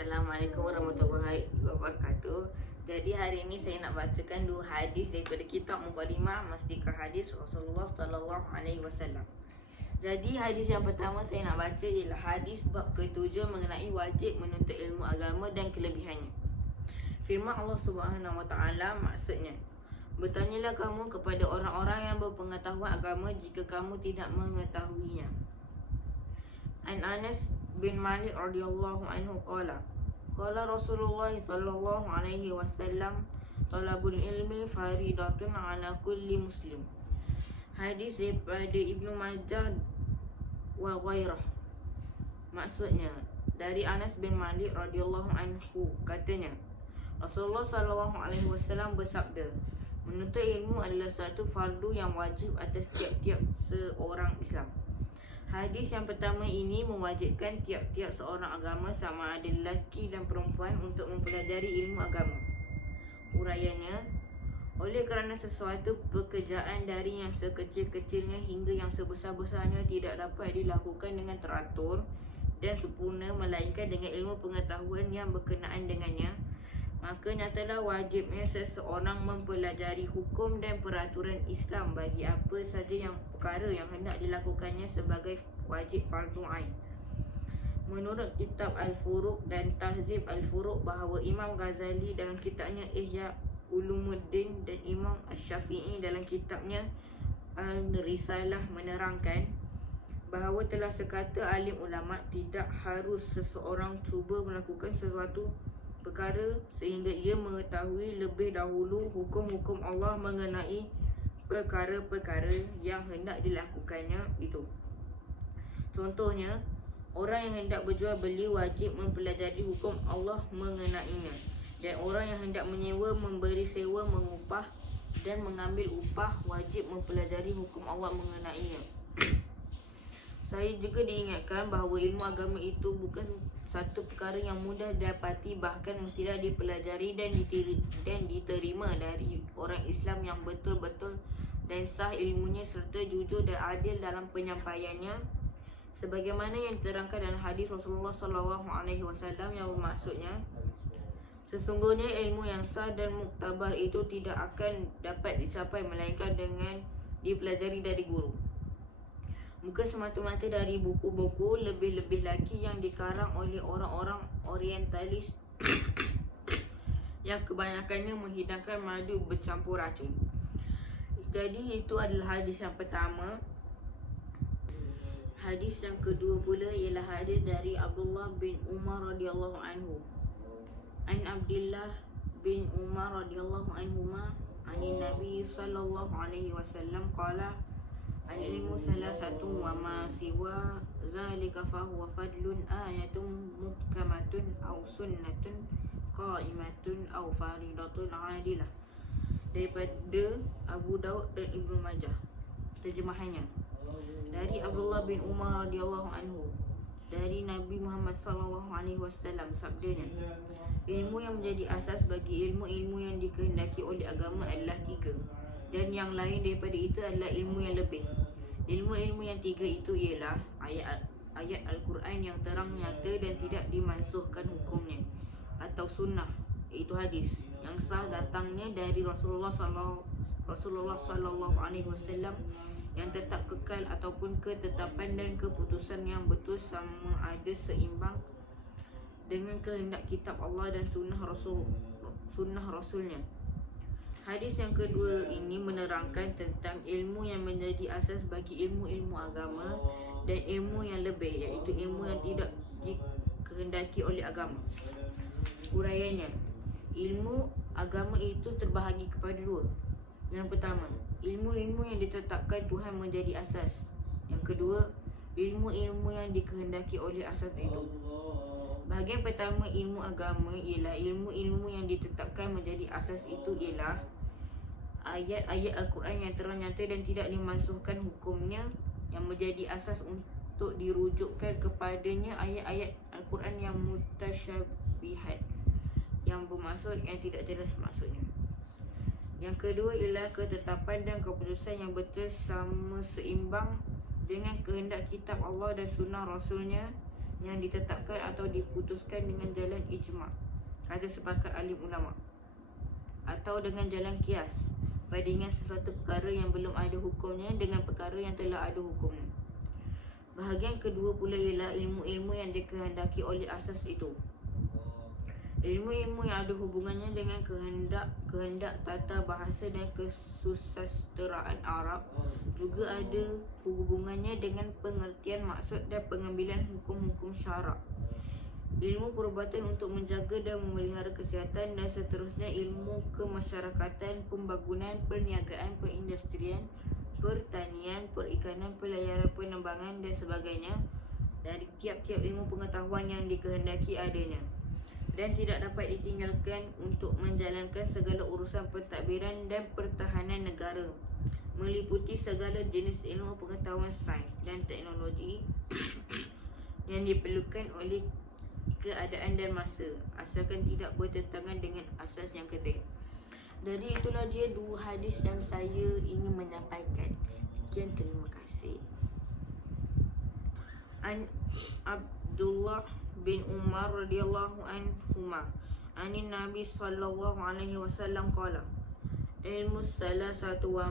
Assalamualaikum warahmatullahi wabarakatuh. Jadi hari ini saya nak bacakan dua hadis daripada kitab Muqaddimah Masdikah Hadis Rasulullah sallallahu alaihi wasallam. Jadi hadis yang pertama saya nak baca ialah hadis bab ke-7 mengenai wajib menuntut ilmu agama dan kelebihannya. Firman Allah Subhanahu wa taala maksudnya, bertanyalah kamu kepada orang-orang yang berpengetahuan agama jika kamu tidak mengetahuinya. An Anas bin Malik radhiyallahu anhu qala Rasulullah sallallahu alaihi wasallam talabul ilmi faridatun ala kulli muslim. Hadis daripada Ibnu Majah wa ghairah. Maksudnya dari Anas bin Malik radhiyallahu anhu katanya, Rasulullah sallallahu alaihi wasallam bersabda, menuntut ilmu adalah satu fardu yang wajib atas tiap-tiap seorang Islam. Hadis yang pertama ini mewajibkan tiap-tiap seorang agama sama ada lelaki dan perempuan untuk mempelajari ilmu agama. Urayanya, oleh kerana sesuatu pekerjaan dari yang sekecil-kecilnya hingga yang sebesar-besarnya tidak dapat dilakukan dengan teratur dan sempurna melainkan dengan ilmu pengetahuan yang berkenaan dengannya, maka nyatalah wajibnya seseorang mempelajari hukum dan peraturan Islam bagi apa saja yang perkara yang hendak dilakukannya sebagai wajib fardu ain. Menurut kitab Al-Furuq dan Tahzib Al-Furuq bahawa Imam Ghazali dalam kitabnya Ihya Ulumuddin dan Imam Asy-Syafi'i dalam kitabnya Al-Risalah menerangkan bahawa telah sekata alim ulama tidak harus seseorang cuba melakukan sesuatu perkara sehingga ia mengetahui lebih dahulu hukum-hukum Allah mengenai perkara-perkara yang hendak dilakukannya itu. Contohnya, orang yang hendak berjual beli wajib mempelajari hukum Allah mengenainya, dan orang yang hendak menyewa, memberi sewa, mengupah dan mengambil upah wajib mempelajari hukum Allah mengenainya. Saya juga diingatkan bahawa ilmu agama itu bukan satu perkara yang mudah didapati, bahkan mestilah dipelajari dan diterima dari orang Islam yang betul-betul dan sah ilmunya serta jujur dan adil dalam penyampaiannya, sebagaimana yang diterangkan dalam hadis Rasulullah sallallahu alaihi wasallam yang bermaksudnya, sesungguhnya ilmu yang sah dan muktabar itu tidak akan dapat dicapai melainkan dengan dipelajari dari guru. Bukan semata-mata dari buku-buku, lebih-lebih lagi yang dikarang oleh orang-orang orientalis yang kebanyakannya menghidangkan madu bercampur racun. Jadi itu adalah hadis yang pertama. Hadis yang kedua pula ialah hadis dari Abdullah bin Umar radhiyallahu anhu. An Abdullah bin Umar radhiyallahu anhuma anin Nabi sallallahu alaihi wasallam qala al-ilmu salasatun wa ma siwa zalika fahuwa fadlun ayatun muhkamatun aw sunnatun qa'imatun aw faridatun adilah. Daripada Abu Daud dan Ibnu Majah. Terjemahannya, dari Abdullah bin Umar radhiyallahu anhu, dari Nabi Muhammad sallallahu alaihi wasallam sabdanya, ilmu yang menjadi asas bagi ilmu-ilmu yang dikehendaki oleh agama adalah tiga, dan yang lain daripada itu adalah ilmu yang lebih. Ilmu-ilmu yang tiga itu ialah ayat Al-Quran yang terang nyata dan tidak dimansuhkan hukumnya, atau sunnah, iaitu hadis yang sah datangnya dari Rasulullah sallallahu alaihi wasallam yang tetap kekal ataupun ketetapan dan keputusan yang betul sama ada seimbang dengan kehendak kitab Allah dan sunnah Rasulnya. Hadis yang kedua ini menerangkan tentang ilmu yang menjadi asas bagi ilmu-ilmu agama dan ilmu yang lebih, iaitu ilmu yang tidak dikehendaki oleh agama. Urayanya, ilmu agama itu terbahagi kepada dua. Yang pertama, ilmu-ilmu yang ditetapkan Tuhan menjadi asas. Yang kedua, ilmu-ilmu yang dikehendaki oleh asas itu. Bahagian pertama ilmu agama ialah ilmu-ilmu yang ditetapkan menjadi asas itu ialah ayat-ayat Al-Quran yang terang nyata dan tidak dimansuhkan hukumnya, yang menjadi asas untuk dirujukkan kepadanya ayat-ayat Al-Quran yang mutasyabihat, yang bermaksud yang tidak jelas maksudnya. Yang kedua ialah ketetapan dan keputusan yang betul sama seimbang dengan kehendak kitab Allah dan sunnah Rasulnya, yang ditetapkan atau diputuskan dengan jalan ijma', kata sepakat alim ulama', atau dengan jalan qiyas, bandingan sesuatu perkara yang belum ada hukumnya dengan perkara yang telah ada hukumnya. Bahagian kedua pula ialah ilmu-ilmu yang dikehendaki oleh asas itu. Ilmu-ilmu yang ada hubungannya dengan kehendak tata bahasa dan kesusasteraan Arab juga ada hubungannya dengan pengertian maksud dan pengambilan hukum-hukum syarak. Ilmu perubatan untuk menjaga dan memelihara kesihatan dan seterusnya ilmu kemasyarakatan, pembangunan, perniagaan, perindustrian, pertanian, perikanan, pelayaran, penerbangan dan sebagainya dari tiap-tiap ilmu pengetahuan yang dikehendaki adanya dan tidak dapat ditinggalkan untuk menjalankan segala urusan pentadbiran dan pertahanan negara, meliputi segala jenis ilmu pengetahuan sains dan teknologi yang diperlukan oleh keadaan dan masa, asalkan tidak bertentangan dengan asas yang ketiga. Jadi itulah dia dua hadis yang saya ingin menyampaikan. Sekian, terima kasih. An Abdullah bin Umar radhiyallahu anhuma anin Nabi sallallahu alaihi wasallam qala ilmu salasatu wa